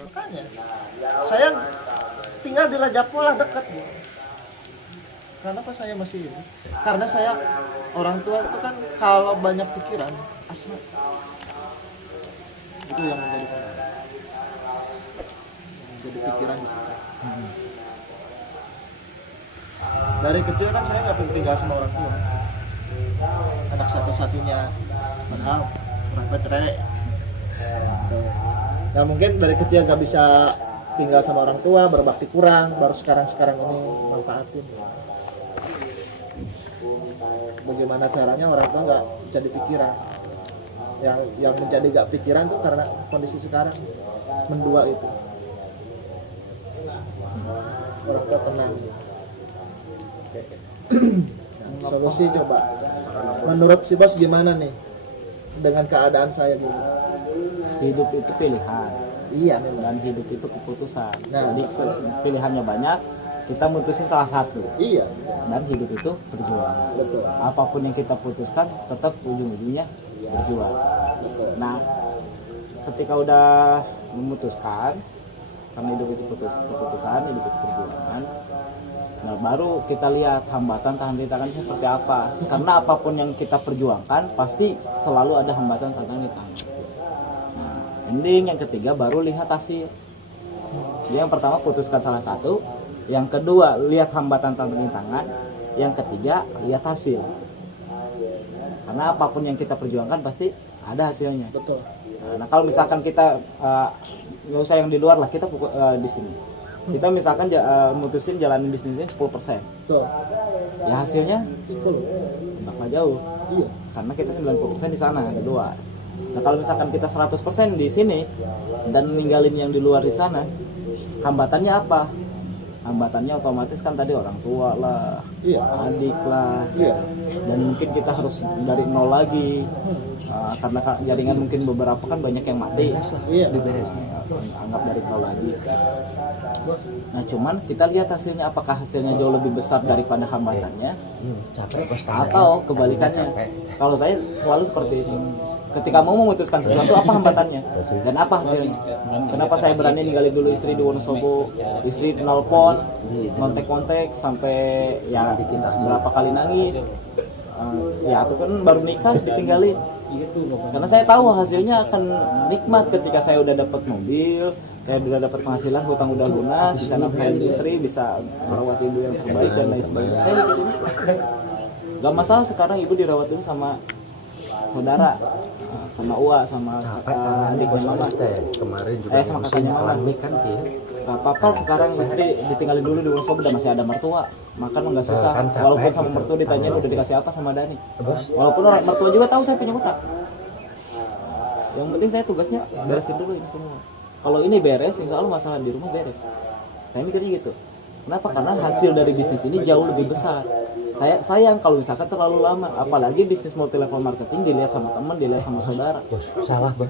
Makanya saya tinggal di Raja Pola dekat gitu. Kenapa saya masih ini? Karena saya orang tua itu kan kalau banyak pikiran asma itu yang menjadi pikiran di situ. Dari kecil kan saya nggak pernah tinggal sama orang tua, anak satu-satunya, padahal orang bercerai. Nah mungkin dari kecil nggak bisa tinggal sama orang tua, berbakti kurang, baru sekarang ini manfaatin. Bagaimana caranya orang tua nggak jadi pikiran, yang menjadi nggak pikiran tuh karena kondisi sekarang mendua itu, orang tua tenang. Nah, solusi coba menurut si bos gimana nih dengan keadaan saya gini? Hidup itu pilihan. Iya memang. Dan hidup itu keputusan. Nah, jadi pilihannya banyak, kita mutusin salah satu. Iya. Dan hidup itu berjuang. Betul. Apapun yang kita putuskan, tetap ujung-ujungnya berjuang. Betul. Nah, ketika udah memutuskan, karena hidup itu keputusan, hidup itu perjuangan. Nah, baru kita lihat hambatan tantangan seperti apa. Karena apapun yang kita perjuangkan, pasti selalu ada hambatan tantangan. Ending yang ketiga baru lihat hasil. Yang pertama putuskan salah satu, yang kedua lihat hambatan tantangan, yang ketiga lihat hasil. Karena apapun yang kita perjuangkan pasti ada hasilnya. Betul. Nah kalau misalkan kita nggak usah yang di luar lah, kita di sini. Kita misalkan mutusin jalanin bisnisnya 10%. Betul. Ya hasilnya 10. bakal jauh. Iya. Karena kita 90% di sana di luar. Nah kalau misalkan kita 100% di sini dan ninggalin yang di luar di sana, hambatannya apa? Hambatannya otomatis kan tadi orang tua lah, Iya. adik lah, Iya. dan mungkin kita harus dari nol lagi. Karena jaringan mungkin beberapa kan banyak yang mati. Iya. Anggap dari nol lagi. Nah cuman kita lihat hasilnya, apakah hasilnya jauh lebih besar daripada hambatannya, atau kebalikannya. Kalau saya selalu seperti itu. Ketika mau memutuskan sesuatu, apa hambatannya dan apa hasilnya. Kenapa saya berani ninggalin dulu istri di Wonosobo, istri nelpon, kontek-kontek sampai ya beberapa kali nangis. Ya itu kan baru nikah ditinggalin. Karena saya tahu hasilnya akan nikmat ketika saya udah dapat mobil, saya udah dapat penghasilan, hutang udah lunas, bisa nafkahin istri, bisa merawat ibu yang terbaik dan lain sebagainya. Saya gitu. Gak masalah sekarang ibu dirawat dulu sama saudara, sama Uwa, sama adiknya mama, kemarin juga sama kakaknya mama. kan dia. Gak apa-apa sekarang istri ditinggalin dulu di Wonosobo, udah masih ada mertua, makan nggak susah. Walaupun sama mertua ditanyain udah dikasih apa sama Dani. Walaupun orang mertua juga tahu saya punya utang. Yang penting saya tugasnya beresin dulu ini semua. Kalau ini beres, insya Allah masalah di rumah beres. Saya mikirnya gitu. Kenapa? Karena hasil dari bisnis ini jauh lebih besar. Saya sayang kalau misalkan terlalu lama, apalagi bisnis multi level marketing dilihat sama teman, dilihat sama saudara,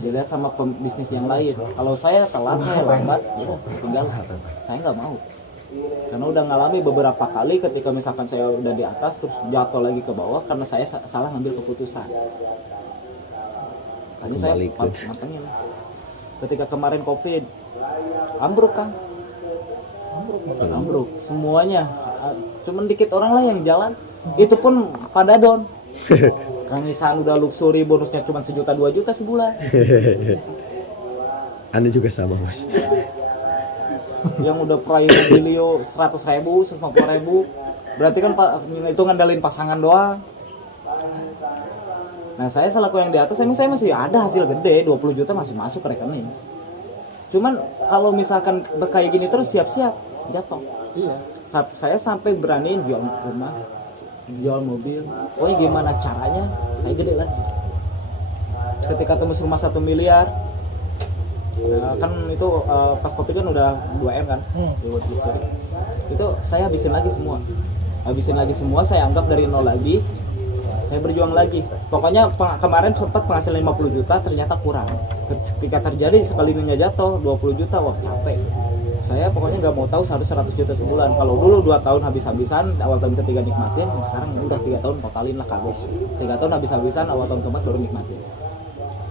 dilihat sama pembisnis yang lain. Kalau saya telat, saya lambat, ya tinggal. Saya nggak mau, karena udah ngalami beberapa kali ketika misalkan saya udah di atas terus jatuh lagi ke bawah karena saya salah ngambil keputusan. Tadi saya matengin. Ketika kemarin COVID, ambruk kan, ambruk semuanya. Cuman dikit orang lah yang jalan, itu pun pada down. Kang Isan udah luxury, bonusnya cuma 1 juta 2 juta sebulan. Anda juga sama bos. Yang udah prime mobilio 100.000, 150.000, berarti kan itu ngandalin pasangan doang. Nah saya selaku yang di atas, emang saya masih ada hasil gede, 20 juta masih masuk ke rekening. Cuman kalau misalkan kayak gini terus, siap-siap jatuh. Iya. Saya sampai beraniin jual rumah, jual mobil. Oh gimana caranya? Saya gede lagi. Ketika tembus rumah 1 miliar, kan itu pas kopi kan udah 2M kan, itu saya habisin lagi semua, saya anggap dari nol lagi, saya berjuang lagi. Pokoknya kemarin sempat penghasil 50 juta, ternyata kurang. Ketika terjadi sekalinya jatuh 20 juta, wah capek. saya pokoknya nggak mau tahu harus 100 juta sebulan. Kalau dulu 2 tahun habis-habisan, awal tahun ketiga nikmatin, sekarang ya udah 3 tahun totalin lah kabus. 3 tahun habis-habisan, awal tahun keempat baru nikmatin.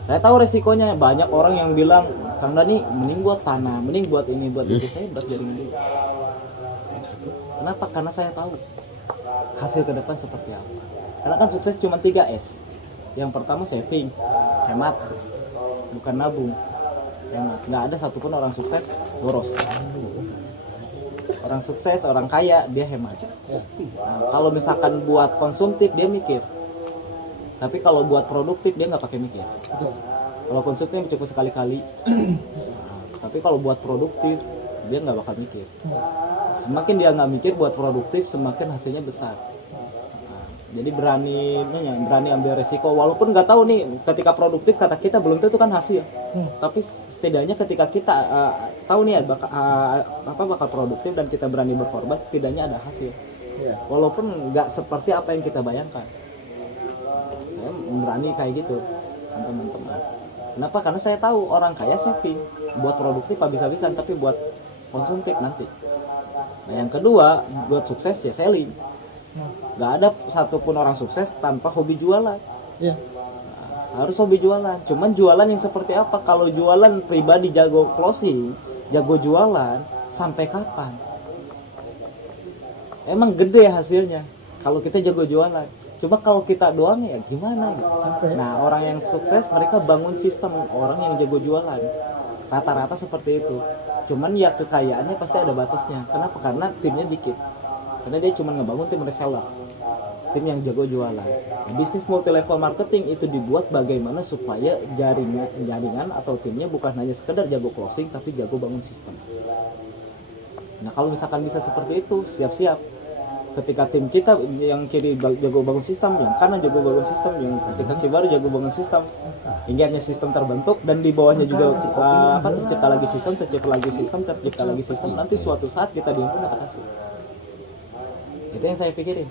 Saya tahu resikonya, banyak orang yang bilang, Kang Dani mending buat tanah, mending buat ini, buat itu. Saya buat jaringan dulu. Kenapa? Karena saya tahu hasil ke depan seperti apa. Karena kan sukses cuma 3S. Yang pertama saving, hemat, bukan nabung. Hemat. Nggak ada satupun orang sukses boros. Orang sukses, orang kaya, dia hemat. Nah, kalau misalkan buat konsumtif dia mikir. Tapi kalau buat produktif dia nggak pakai mikir. Kalau konsumtif cukup sekali-kali. Tapi kalau buat produktif dia nggak bakal mikir. Semakin dia nggak mikir buat produktif, semakin hasilnya besar. Jadi berani ambil resiko, walaupun nggak tahu nih ketika produktif kata kita belum tentu kan hasil. Tapi setidaknya ketika kita tahu nih bakal produktif dan kita berani berkorban, setidaknya ada hasil. Walaupun nggak seperti apa yang kita bayangkan. Saya berani kayak gitu, teman-teman. Kenapa? Karena saya tahu orang kaya saving, buat produktif habis-habisan, tapi buat konsumtif nanti. Nah yang kedua, buat sukses ya selling. Gak ada satupun orang sukses tanpa hobi jualan. Iya. Nah, harus hobi jualan. Cuman jualan yang seperti apa? Kalau jualan pribadi jago closing, jago jualan, sampai kapan? Emang gede hasilnya kalau kita jago jualan. Cuma kalau kita doang ya gimana? Sampai. Nah orang yang sukses mereka bangun sistem, orang yang jago jualan. Rata-rata seperti itu. Cuman ya kekayaannya pasti ada batasnya. Kenapa? Karena timnya dikit. Karena dia cuma ngebangun tim reseller, tim yang jago jualan. Bisnis multi level marketing itu dibuat bagaimana supaya jaringan atau timnya bukan hanya sekedar jago closing tapi jago bangun sistem. Nah kalau misalkan bisa seperti itu, siap-siap ketika tim kita yang kiri jago bangun sistem, yang kanan jago bangun sistem, yang ketika kiri baru jago bangun sistem, hingga sistem terbentuk dan di bawahnya juga tercipta lagi sistem, nanti suatu saat kita dihimpun dapat hasil. Itu yang saya pikirin.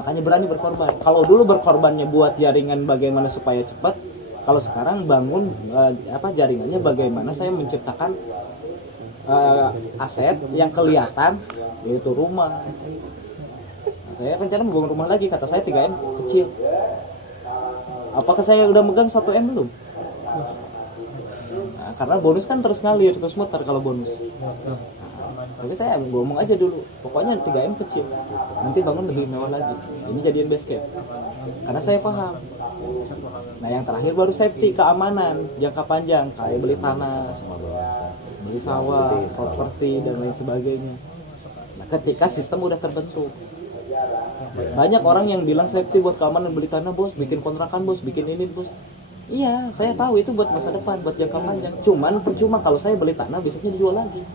Makanya berani berkorban. Kalau dulu berkorbannya buat jaringan bagaimana supaya cepat, kalau sekarang bangun jaringannya bagaimana saya menciptakan aset yang kelihatan, yaitu rumah. Nah, saya rencana membangun rumah lagi, kata saya 3M kecil. Apakah saya udah megang 1M belum? Nah, karena bonus kan terus ngalir, terus muter kalau bonus. Tapi saya ngomong aja dulu, pokoknya 3M kecil, nanti bangun lebih mewah lagi. Ini jadian base camp, karena saya paham. Nah yang terakhir baru safety, keamanan jangka panjang, kayak beli tanah, beli sawah, properti dan lain sebagainya. Nah ketika sistem udah terbentuk, banyak orang yang bilang safety buat keamanan beli tanah bos, bikin kontrakan bos, bikin ini bos. Iya, saya tahu itu buat masa depan, buat jangka panjang. Cuman percuma kalau saya beli tanah, besoknya dijual lagi.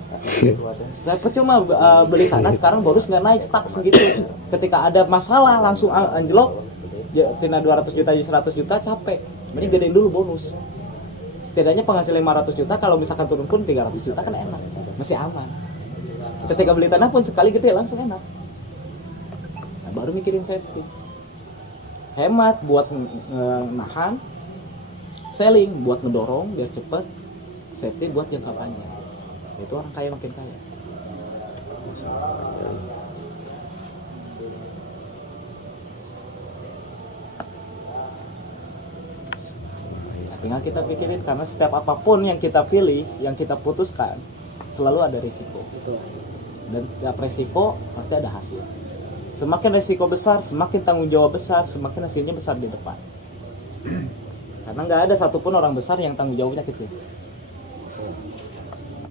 Saya percuma beli tanah sekarang bonus nggak naik, stuck segitu. Ketika ada masalah langsung anjlok, tina 200 juta, 100 juta capek. Mending gedein dulu bonus. Setidaknya penghasil 500 juta, kalau misalkan turun pun 300 juta kan enak, masih aman. Ketika beli tanah pun sekali gede langsung enak. Nah, baru mikirin safety. Hemat buat nahan, selling buat ngedorong biar cepet, safety buat jangka panjang. Itu orang kaya makin kaya. Tinggal kita pikirin, karena setiap apapun yang kita pilih, yang kita putuskan, selalu ada risiko. Dan setiap risiko pasti ada hasil. Semakin risiko besar, semakin tanggung jawab besar, semakin hasilnya besar di depan. Karena nggak ada satupun orang besar yang tanggung jawabnya kecil.